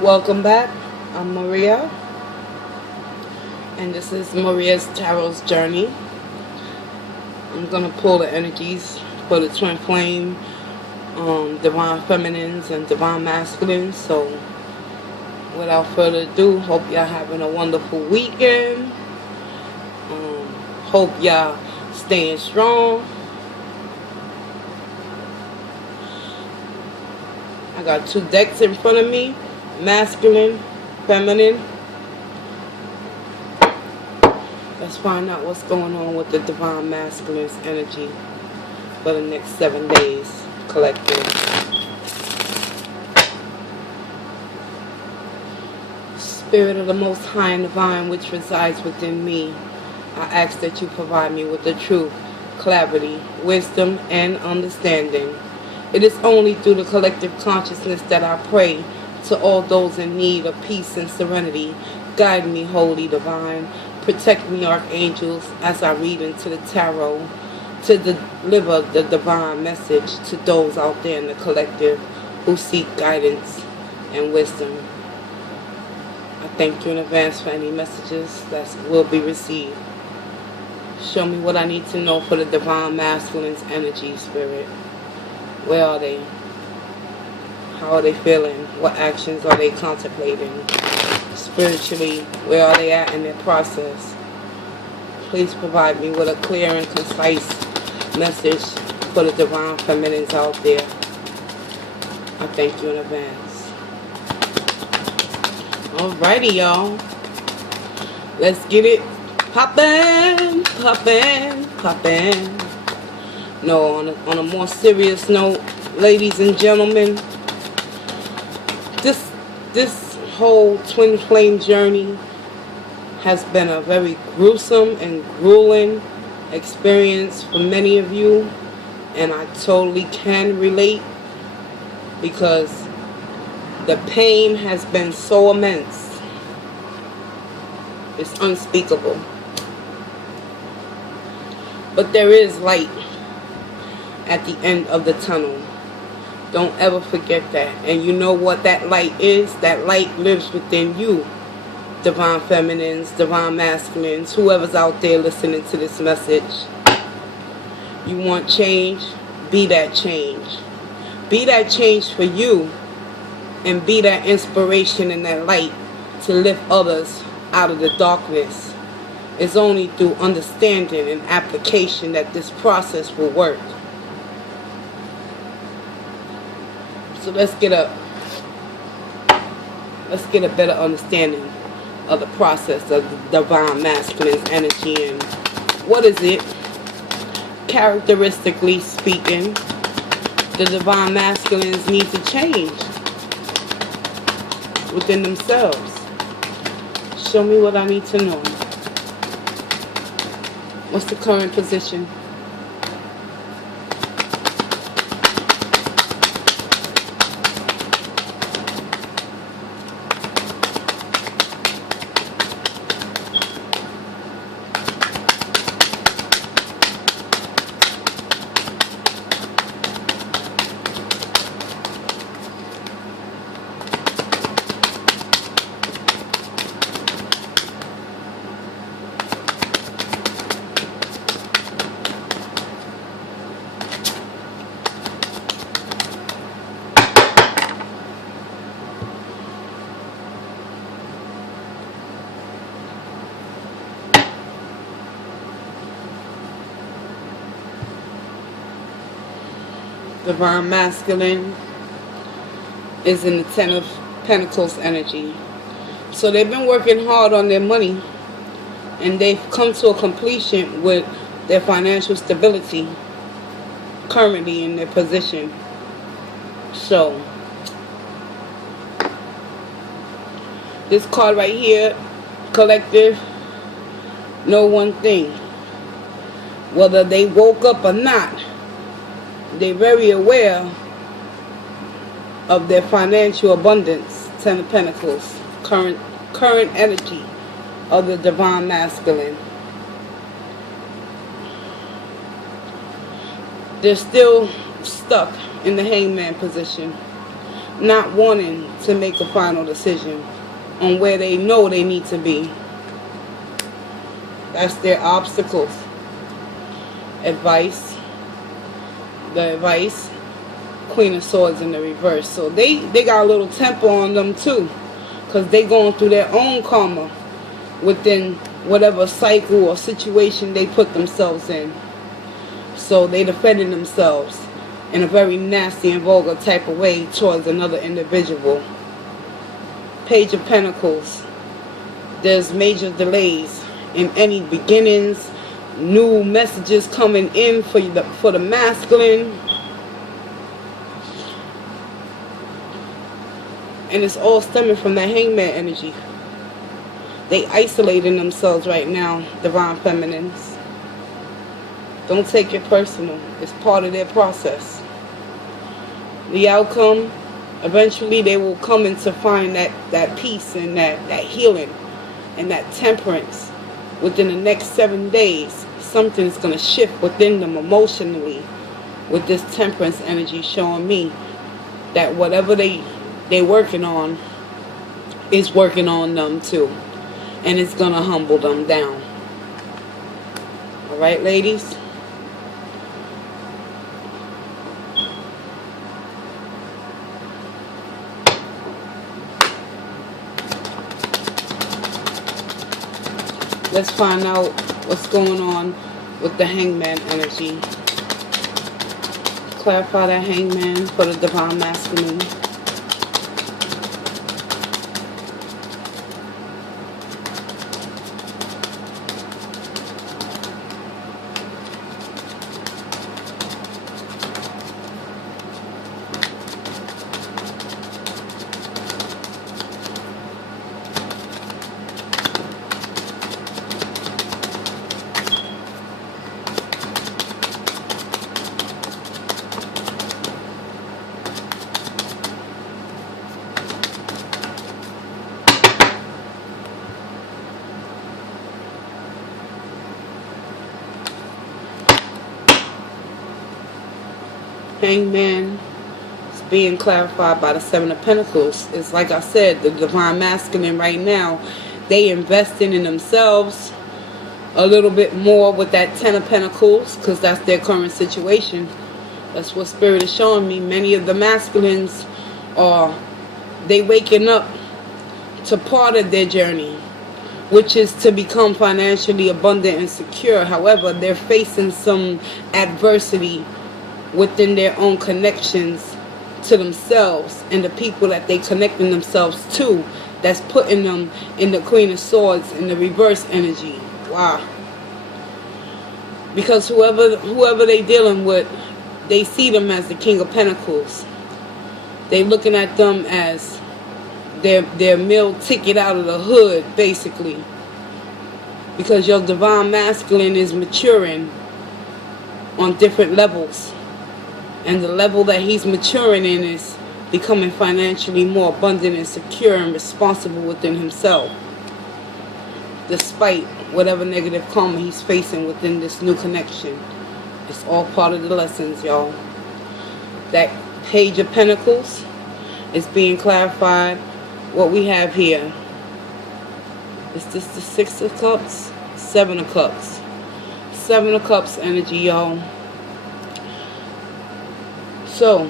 Welcome back. I'm Maria, and this is Maria's Tarot's Journey. I'm gonna pull the energies for the twin flame, divine feminines and divine masculines. So, without further ado, hope y'all having a wonderful weekend. Hope y'all staying strong. I got two decks in front of me. Masculine, feminine. Let's find out what's going on with the divine masculine's energy for the next 7 days. Collective. Spirit of the Most High and Divine, which resides within me, I ask that you provide me with the truth, clarity, wisdom, and understanding. It is only through the collective consciousness that I pray to all those in need of peace and serenity. Guide me, Holy Divine. Protect me, Archangels, as I read into the tarot to deliver the divine message to those out there in the collective who seek guidance and wisdom. I thank you in advance for any messages that will be received. Show me what I need to know for the divine masculine's energy, Spirit. Where are they? How are they feeling? What actions are they contemplating? Spiritually, where are they at in their process? Please provide me with a clear and concise message for the divine feminines out there. I thank you in advance. Alrighty, y'all. Let's get it poppin', poppin', poppin'. No, on a more serious note, ladies and gentlemen, this whole twin flame journey has been a very gruesome and grueling experience for many of you, and I totally can relate because the pain has been so immense. It's unspeakable. But there is light at the end of the tunnel. Don't ever forget that. And you know what that light is? That light lives within you. Divine feminines, divine masculines, whoever's out there listening to this message. You want change? Be that change. Be that change for you. And be that inspiration and that light to lift others out of the darkness. It's only through understanding and application that this process will work. So let's get a better understanding of the process of the divine masculine energy and what is it, characteristically speaking, the divine masculines need to change within themselves. Show me what I need to know. What's the current position? Divine masculine is in the Ten of Pentacles energy. So they've been working hard on their money and they've come to a completion with their financial stability currently in their position. So this card right here, collective, know one thing. Whether they woke up or not, they're very aware of their financial abundance. Ten of Pentacles, current energy of the divine masculine. They're still stuck in the hangman position. not wanting to make a final decision on where they know they need to be. That's their obstacles. Advice. The advice. Queen of Swords in the reverse. So they got a little temper on them too, because they going through their own karma within whatever cycle or situation they put themselves in. So they defending themselves in a very nasty and vulgar type of way towards another individual. Page of Pentacles. There's major delays in any beginnings, new messages coming in for the masculine. And it's all stemming from that Hangman energy. They isolating themselves right now, divine feminines. Don't take it personal. It's part of their process. The outcome, eventually they will come in to find that peace and that healing and that temperance. Within the next 7 days, something's going to shift within them emotionally with this temperance energy, showing me that whatever they working on is working on them too. And it's going to humble them down. Alright, ladies? Let's find out what's going on with the Hangman energy. Clarify that Hangman for the divine masculine. Hangman is being clarified by the Seven of Pentacles. It's like I said, the divine masculine right now, they investing in themselves a little bit more with that Ten of Pentacles, because that's their current situation. That's what Spirit is showing me. Many of the masculines they waking up to part of their journey, which is to become financially abundant and secure. However, they're facing some adversity within their own connections to themselves and the people that they connecting themselves to, that's putting them in the Queen of Swords in the reverse energy. Wow. Because whoever they dealing with, they see them as the King of Pentacles. They looking at them as their meal ticket out of the hood, basically. Because your divine masculine is maturing on different levels. And the level that he's maturing in is becoming financially more abundant and secure and responsible within himself, despite whatever negative karma he's facing within this new connection. It's all part of the lessons, y'all. That Page of Pentacles is being clarified. What we have here, is this the Six of Cups? Seven of Cups. Seven of Cups energy, y'all. So,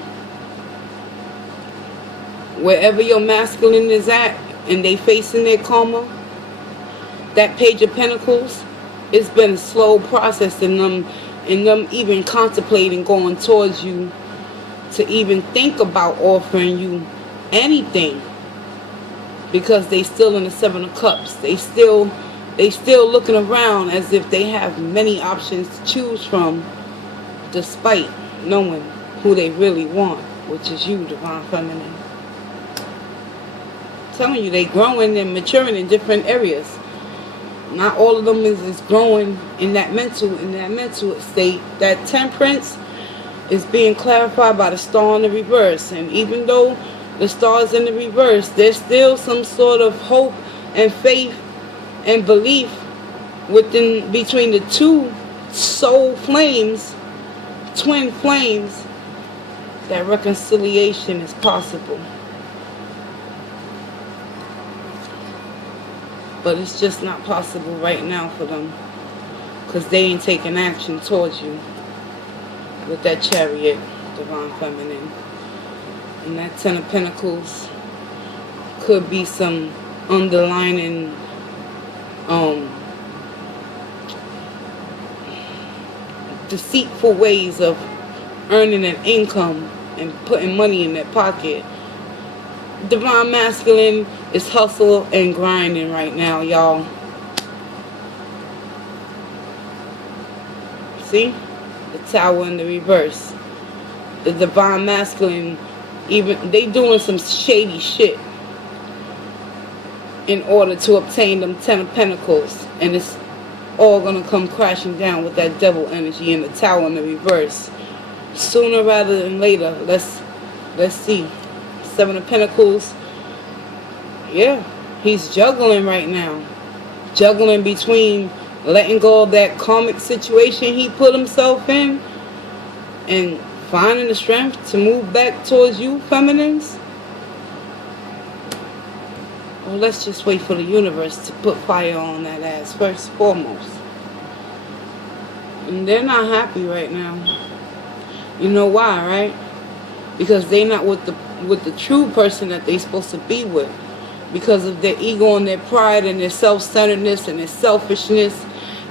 wherever your masculine is at and they facing their karma, that Page of Pentacles, it's been a slow process in them even contemplating going towards you, to even think about offering you anything, because they still in the Seven of Cups. They still looking around as if they have many options to choose from, despite knowing who they really want, which is you, divine feminine. I'm telling you, they growing and maturing in different areas. Not all of them is growing in that mental state. That temperance is being clarified by the Star in the reverse. And even though the Star is in the reverse, there's still some sort of hope and faith and belief between the two soul flames, twin flames, that reconciliation is possible. But it's just not possible right now for them, because they ain't taking action towards you with that Chariot, Divine Feminine. And that Ten of Pentacles could be some underlining deceitful ways of earning an income and putting money in their pocket. Divine Masculine is hustle and grinding right now, y'all. See? The Tower in the reverse. The Divine Masculine, even they doing some shady shit in order to obtain them Ten of Pentacles. And it's all gonna come crashing down with that devil energy in the Tower in the reverse. Sooner rather than later. Let's see. Seven of Pentacles. Yeah, he's juggling right now. Juggling between letting go of that karmic situation he put himself in and finding the strength to move back towards you, feminines. Well, let's just wait for the universe to put fire on that ass first and foremost. And they're not happy right now. You know why, right? Because they're not with the true person that they're supposed to be with. Because of their ego and their pride and their self-centeredness and their selfishness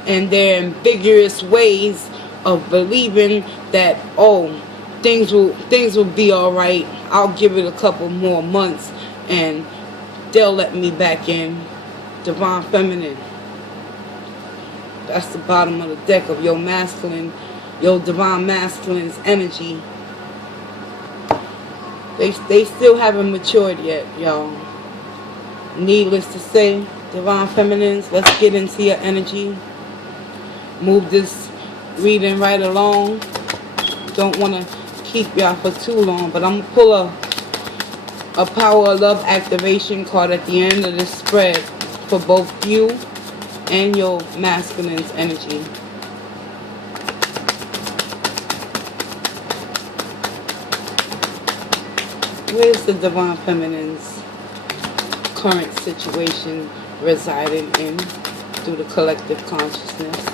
and their ambiguous ways of believing that, oh, things will be all right. I'll give it a couple more months and they'll let me back in. Divine Feminine. That's the bottom of the deck of your masculine, your Divine Masculine's energy. They still haven't matured yet, y'all. Needless to say, Divine Feminines, let's get into your energy. Move this reading right along. Don't want to keep y'all for too long, but I'm going to pull a Power of Love activation card at the end of this spread for both you and your masculine's energy. Where's the Divine Feminine's current situation residing in through the collective consciousness?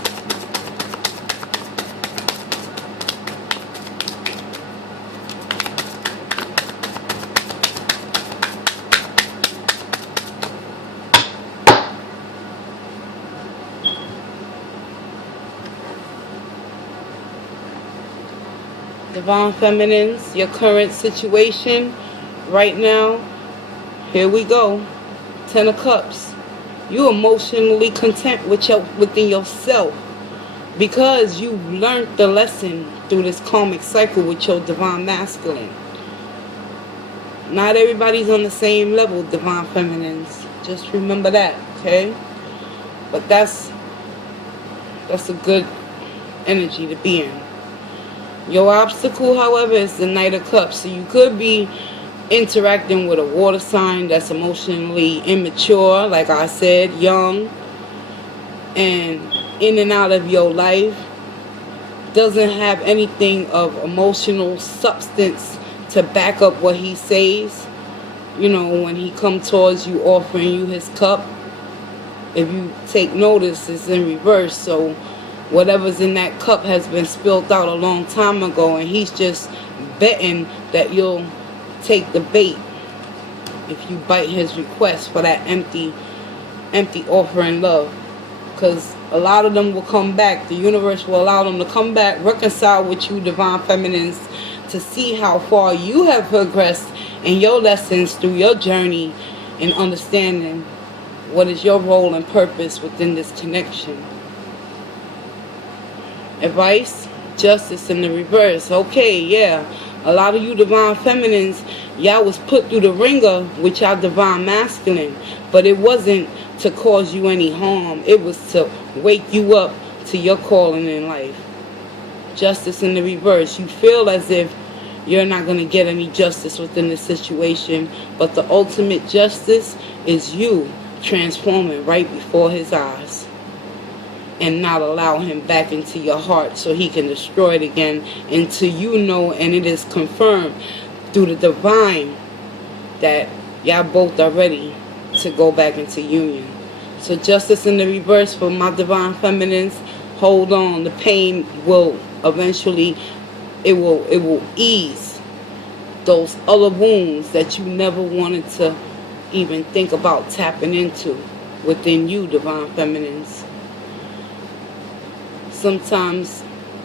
Divine Feminines, your current situation right now, here we go. Ten of Cups. You emotionally content within yourself because you learned the lesson through this karmic cycle with your Divine Masculine. Not everybody's on the same level, Divine Feminines. Just remember that, okay? But that's a good energy to be in. Your obstacle, however, is the Knight of Cups. So you could be interacting with a water sign that's emotionally immature, like I said, young, and in and out of your life, doesn't have anything of emotional substance to back up what he says. You know, when he comes towards you offering you his cup, if you take notice, it's in reverse. So whatever's in that cup has been spilled out a long time ago, and he's just betting that you'll take the bait if you bite his request for that empty offering love. Because a lot of them will come back. The universe will allow them to come back, reconcile with you, Divine Feminines, to see how far you have progressed in your lessons through your journey in understanding what is your role and purpose within this connection. Advice, justice in the reverse. Okay, yeah. A lot of you Divine Feminines, y'all was put through the ringer with y'all Divine Masculine. But it wasn't to cause you any harm. It was to wake you up to your calling in life. Justice in the reverse. You feel as if you're not going to get any justice within this situation. But the ultimate justice is you transforming right before his eyes. And not allow him back into your heart so he can destroy it again until you know and it is confirmed through the divine that y'all both are ready to go back into union. So justice in the reverse for my divine feminines. Hold on. The pain will eventually, it will ease those other wounds that you never wanted to even think about tapping into within you, divine feminines. Sometimes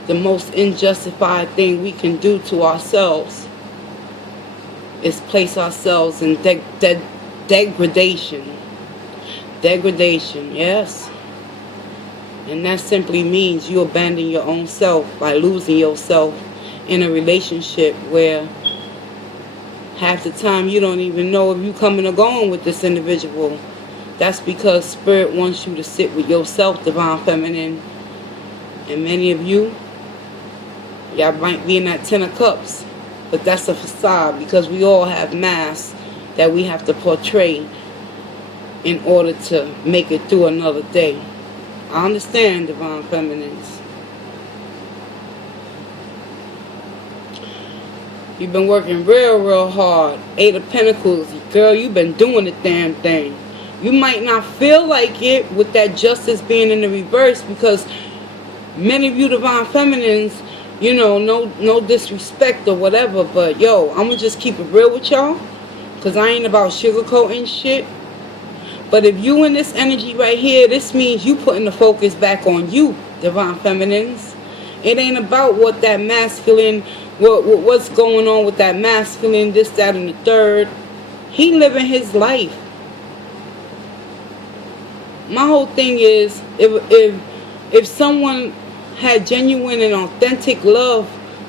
the most unjustified thing we can do to ourselves is place ourselves in degradation. Degradation, yes. And that simply means you abandon your own self by losing yourself in a relationship where half the time you don't even know if you're coming or going with this individual. That's because Spirit wants you to sit with yourself, divine feminine. And many of you, y'all might be in that 10 of cups, but that's a facade, because we all have masks that we have to portray in order to make it through another day. I understand, divine feminines. You've been working real hard. 8 of Pentacles. Girl, you've been doing the damn thing. You might not feel like it with that justice being in the reverse, because many of you divine feminines, you know, no disrespect or whatever, but yo, I'm gonna just keep it real with y'all, because I ain't about sugarcoating shit. But if you in this energy right here, this means you putting the focus back on you, divine feminines. It ain't about what that masculine, what's going on with that masculine, this, that, and the third. He living his life. My whole thing is, if someone had genuine and authentic love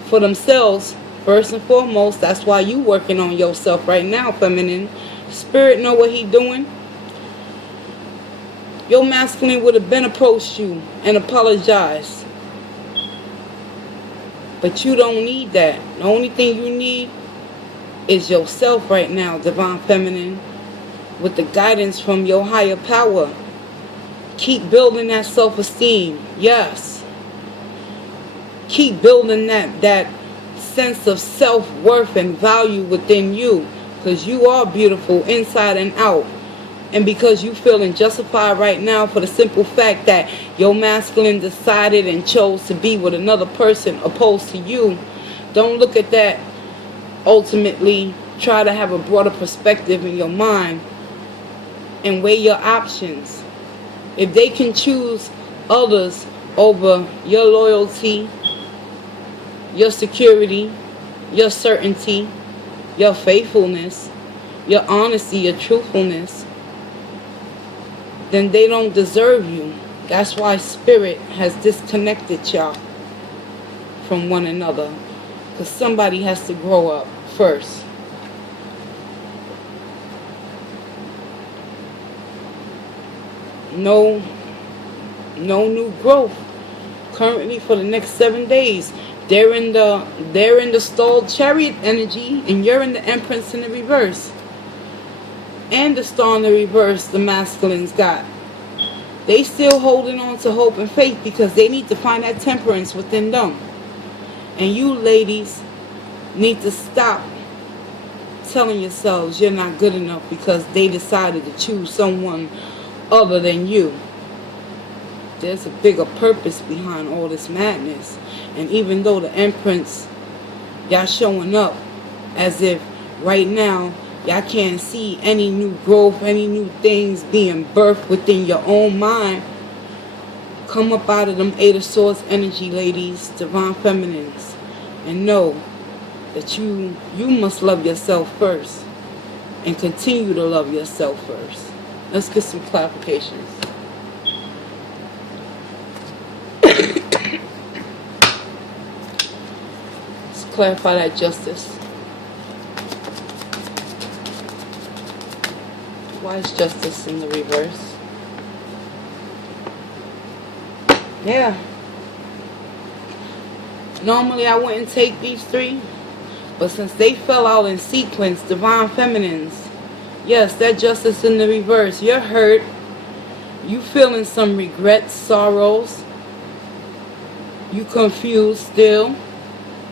for themselves, first and foremost, that's why you working on yourself right now, feminine. Spirit know what he doing. Your masculine would have been approached you and apologized. But you don't need that. The only thing you need is yourself right now, divine feminine, with the guidance from your higher power. Keep building that self-esteem. Yes. Keep building that sense of self-worth and value within you, because you are beautiful inside and out. And because you feeling justified right now for the simple fact that your masculine decided and chose to be with another person opposed to you, don't look at that. Ultimately, try to have a broader perspective in your mind and weigh your options. If they can choose others over your loyalty, your security, your certainty, your faithfulness, your honesty, your truthfulness, then they don't deserve you. That's why Spirit has disconnected y'all from one another, because somebody has to grow up first. No new growth currently for the next 7 days. They're in the stalled Chariot energy, and you're in the Empress in the reverse. And the Star in the reverse, the masculines got. They still holding on to hope and faith, because they need to find that temperance within them. And you ladies need to stop telling yourselves you're not good enough because they decided to choose someone other than you. There's a bigger purpose behind all this madness. And even though the Empress, y'all showing up as if right now y'all can't see any new growth, any new things being birthed within your own mind, come up out of them 8 of Swords energy, ladies, divine feminines, and know that you must love yourself first and continue to love yourself first. Let's get some clarifications. Let's clarify that justice. Why is justice in the reverse? Yeah. Normally I wouldn't take these 3, but since they fell out in sequence, divine feminines, yes, that justice in the reverse. You're hurt. You feeling some regrets, sorrows. You confused still,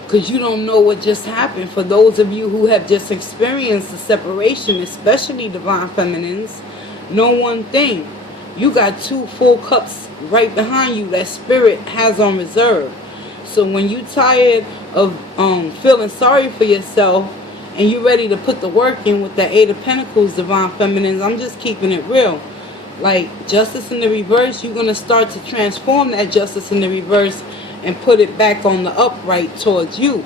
because you don't know what just happened. For those of you who have just experienced the separation, especially divine feminines, know one thing. You got 2 full cups right behind you that spirit has on reserve. So when you tired of feeling sorry for yourself and you ready to put the work in with the 8 of Pentacles, Divine Feminines, I'm just keeping it real. Like justice in the reverse, you're going to start to transform that justice in the reverse and put it back on the upright towards you.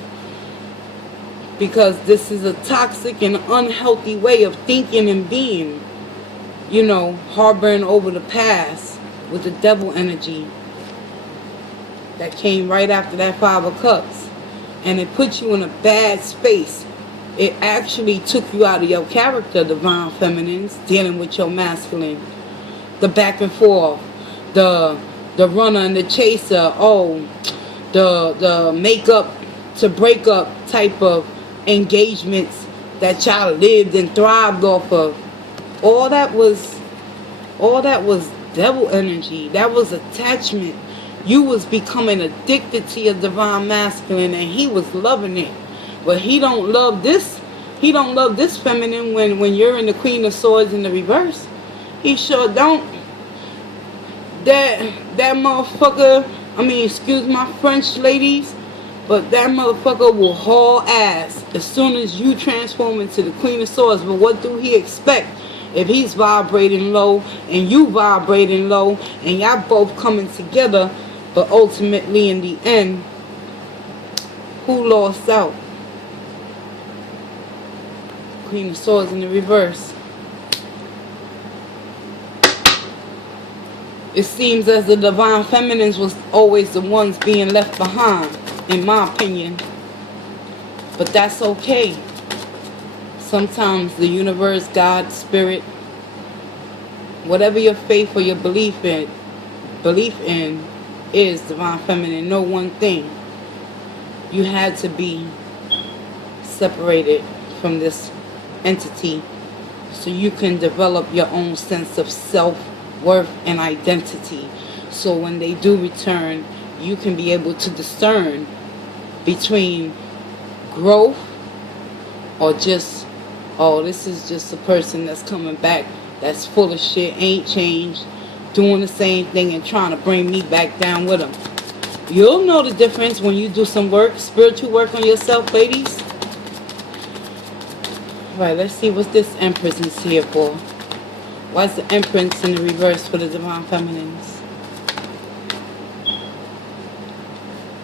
Because this is a toxic and unhealthy way of thinking and being. You know, harboring over the past with the devil energy that came right after that 5 of Cups. And it put you in a bad space. It actually took you out of your character, Divine Feminines, dealing with your masculine. The back and forth, the runner and the chaser, the make up to break up type of engagements that y'all lived and thrived off of. All that was devil energy. That was attachment. You was becoming addicted to your divine masculine, and he was loving it. But he don't love this. He don't love this feminine when you're in the Queen of Swords in the reverse. He sure don't. That motherfucker, I mean, excuse my French, ladies, but that motherfucker will haul ass as soon as you transform into the Queen of Swords. But what do he expect? If he's vibrating low and you vibrating low and y'all both coming together, but ultimately in the end, who lost out? Queen of Swords in the reverse. It seems as the Divine Feminines was always the ones being left behind, in my opinion. But that's okay. Sometimes the universe, God, spirit, whatever your faith or your belief in is, Divine Feminine, know one thing. You had to be separated from this entity so you can develop your own sense of self-worth and identity. So when they do return, you can be able to discern between growth or just, oh, this is just a person that's coming back that's full of shit, ain't changed, doing the same thing and trying to bring me back down with them. You'll know the difference when you do some work, spiritual work on yourself, ladies. Alright, let's see what this Empress is here for. Why is the Empress in the reverse for the Divine Feminines?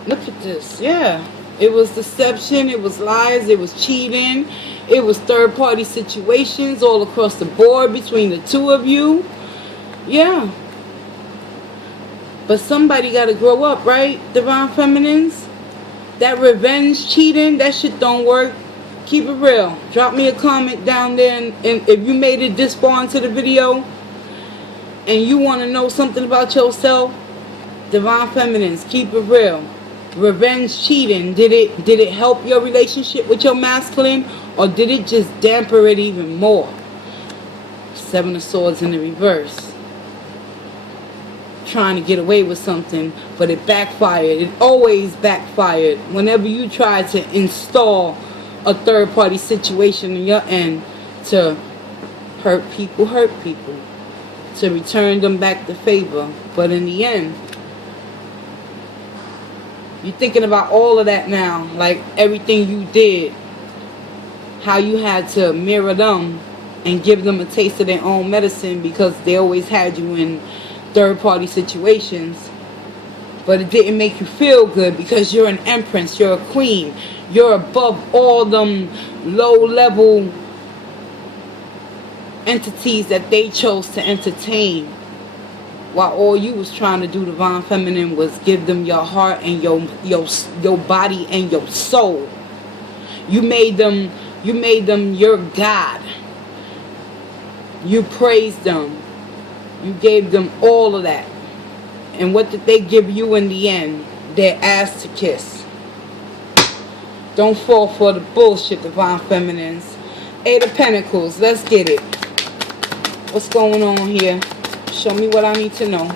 Look at this. Yeah. It was deception. It was lies. It was cheating. It was third-party situations all across the board between the two of you. Yeah. But somebody got to grow up, right, Divine Feminines? That revenge cheating, that shit don't work. Keep it real. Drop me a comment down there, and if you made it this far into the video and you want to know something about yourself, Divine Feminines, keep it real. Revenge cheating, did it help your relationship with your masculine, or did it just dampen it even more? 7 of Swords in the reverse. Trying to get away with something, but it backfired. It always backfired whenever you try to install a third-party situation in your end to hurt people, to return them back to favor. But in the end, you're thinking about all of that now, like everything you did, how you had to mirror them and give them a taste of their own medicine because they always had you in third-party situations. But it didn't make you feel good because you're an empress, you're a queen, you're above all them low-level entities that they chose to entertain. While all you was trying to do, Divine Feminine, was give them your heart and your body and your soul. You made them your God. You praised them. You gave them all of that. And what did they give you in the end? Their ass to kiss. Don't fall for the bullshit, Divine Feminines. 8 of Pentacles. Let's get it. What's going on here? Show me what I need to know.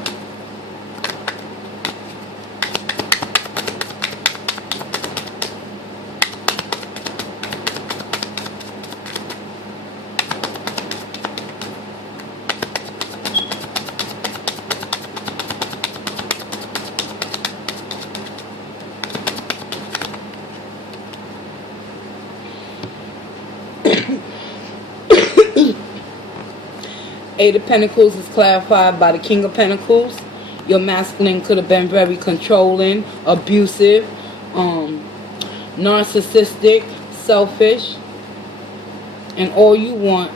Eight of Pentacles is clarified by the King of Pentacles. Your masculine could have been very controlling, abusive, narcissistic, selfish. And all you want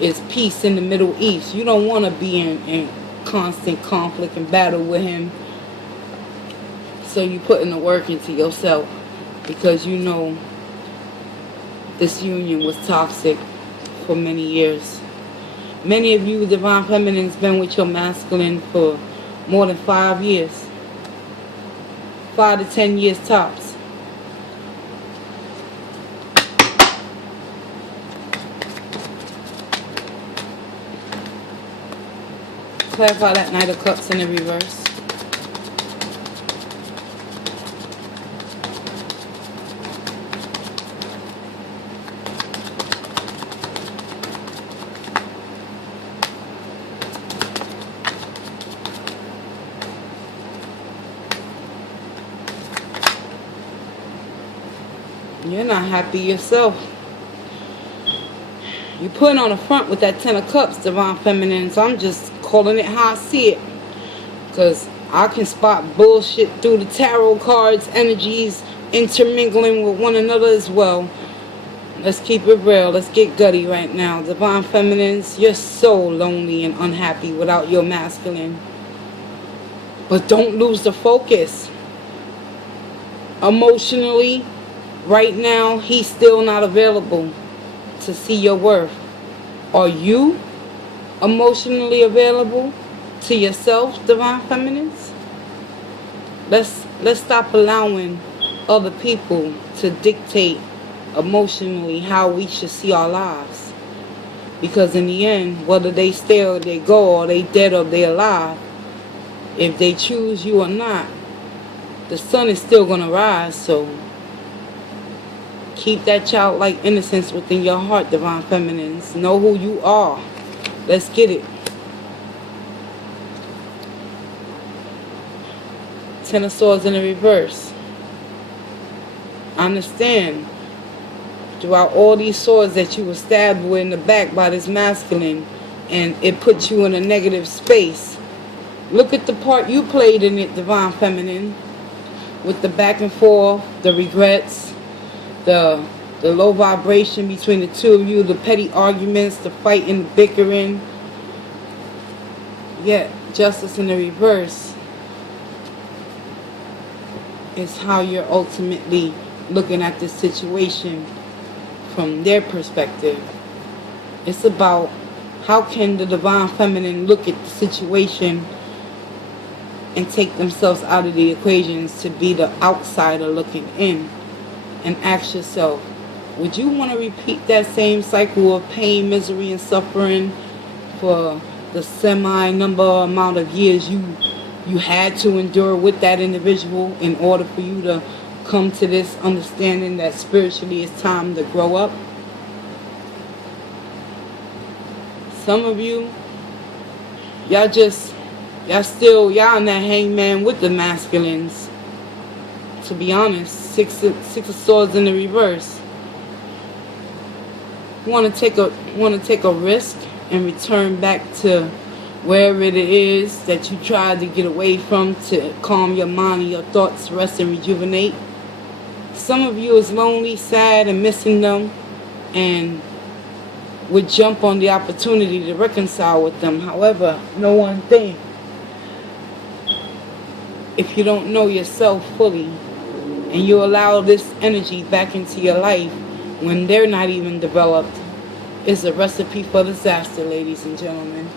is peace in the Middle East. You don't want to be in constant conflict and battle with him. So you putting the work into yourself because you know this union was toxic for many years. Many of you Divine Feminines been with your masculine for more than 5 years. 5 to 10 years tops. Clarify that Knight of Cups in the reverse. You're not happy yourself. You putting on the front with that Ten of Cups, Divine Feminine. So I'm just calling it how I see it. Because I can spot bullshit through the tarot cards, energies intermingling with one another as well. Let's keep it real. Let's get gutty right now. Divine Feminines, you're so lonely and unhappy without your masculine. But don't lose the focus. Emotionally, right now, he's still not available to see your worth. Are you emotionally available to yourself, Divine Feminines? Let's stop allowing other people to dictate emotionally how we should see our lives. Because in the end, whether they stay or they go, or they dead or they alive, if they choose you or not, the sun is still going to rise. So keep that childlike innocence within your heart, Divine Feminines. Know who you are. Let's get it. Ten of Swords in the reverse. Understand, throughout all these swords that you were stabbed with in the back by this masculine, and it put you in a negative space. Look at the part you played in it, Divine Feminine. With the back and forth, the regrets, the low vibration between the two of you, the petty arguments, the fighting, the bickering. Yet, Justice in the reverse is how you're ultimately looking at this situation from their perspective. It's about how can the Divine Feminine look at the situation and take themselves out of the equations to be the outsider looking in, and ask yourself, would you want to repeat that same cycle of pain, misery, and suffering for the semi-number amount of years you had to endure with that individual in order for you to come to this understanding that spiritually it's time to grow up? Some of you, y'all in that hangman with the masculines. To be honest, six of Swords in the reverse. Want to take a risk and return back to wherever it is that you tried to get away from to calm your mind and your thoughts, rest and rejuvenate. Some of you is lonely, sad, and missing them, and would jump on the opportunity to reconcile with them. However, know one thing. If you don't know yourself fully, and you allow this energy back into your life when they're not even developed, it's a recipe for disaster, ladies and gentlemen.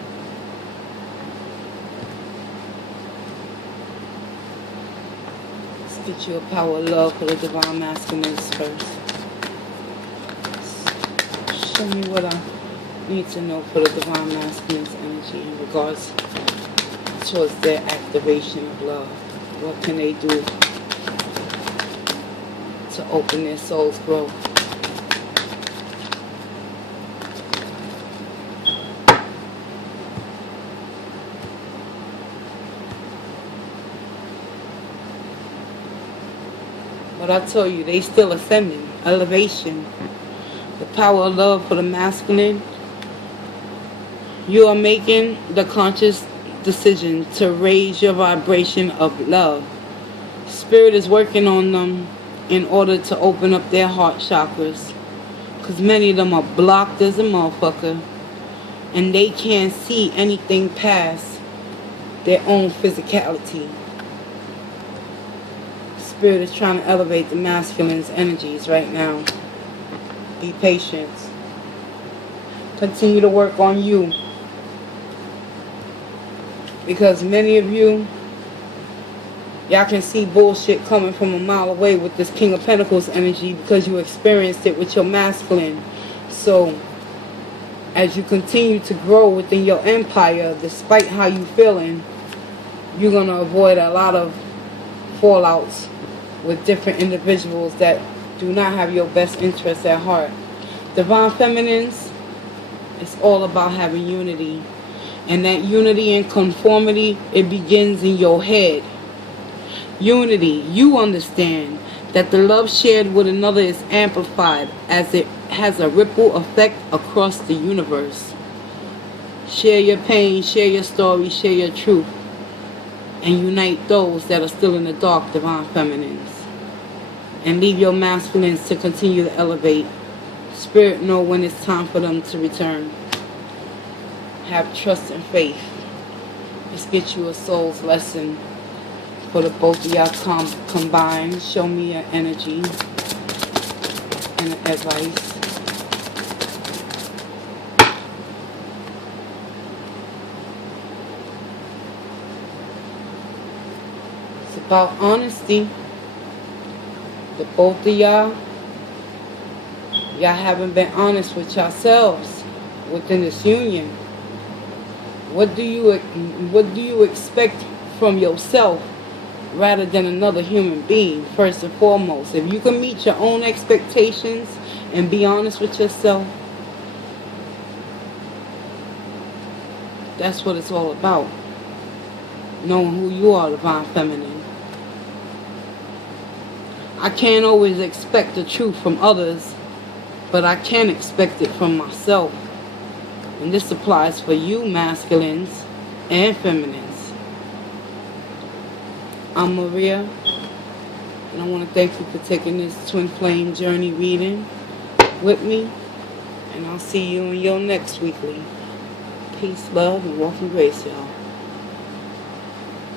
Let's get you a power of love for the Divine Masculines first. Show me what I need to know for the Divine Masculines energy in regards towards their activation of love. What can they do to open their soul's growth? But I told you, they still ascending, elevation. The power of love for the masculine. You are making the conscious decision to raise your vibration of love. Spirit is working on them in order to open up their heart chakras. Because many of them are blocked as a motherfucker. And they can't see anything past their own physicality. Spirit is trying to elevate the masculine's energies right now. Be patient. Continue to work on you. Because many of you, y'all can see bullshit coming from a mile away with this King of Pentacles energy because you experienced it with your masculine. So, as you continue to grow within your empire, despite how you feeling, you're going to avoid a lot of fallouts with different individuals that do not have your best interests at heart. Divine Feminines, it's all about having unity. And that unity and conformity, it begins in your head. Unity, you understand that the love shared with another is amplified as it has a ripple effect across the universe. Share your pain, share your story, share your truth, and unite those that are still in the dark, Divine Feminines. And leave your masculines to continue to elevate. Spirit know when it's time for them to return. Have trust and faith. Let's get you a soul's lesson for the both of y'all combined. Show me your energy and advice. It's about honesty. The both of y'all haven't been honest with yourselves within this union. What do you expect from yourself rather than another human being, first and foremost? If you can meet your own expectations and be honest with yourself, that's what it's all about. Knowing who you are, Divine Feminine. I can't always expect the truth from others, but I can expect it from myself. And this applies for you, masculines and feminines. I'm Maria, and I want to thank you for taking this Twin Flame Journey reading with me. And I'll see you in your next weekly. Peace, love, and walk in grace, y'all.